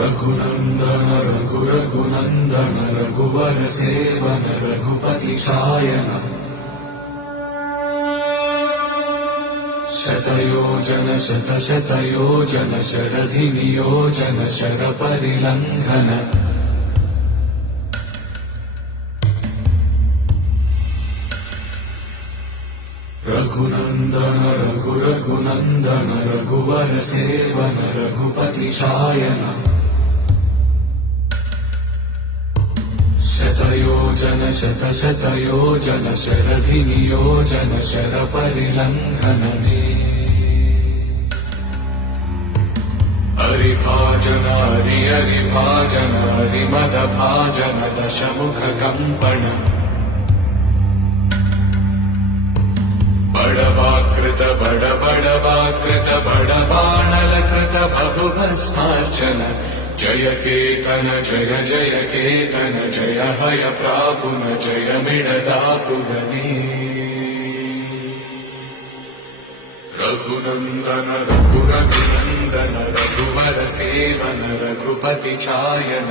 रघुनन्दन रघुनन्दन रघुवर सेवन रघुपति शायन शतयोजन शतशतयोजन शरधि नियोजन शरपरिलङ्घन रघुनन्दन रघुनन्दन रघुवर सेवन रघुपति शायन शतयोजन शतशतयोजन शरधि नियोजन शरपरिलङ्घन हरिभाजन हरिभाजन हरिमदभाजन दशमुख कंपन बड़वाकृत बड़बाणलकृत बहुभस्मार्चन जय केतन जय जय केतन जय हय प्रापुन जय मिडदापुगनी रघुनन्दन रघुनन्दन रघुवर सेवन रघुपति चायन।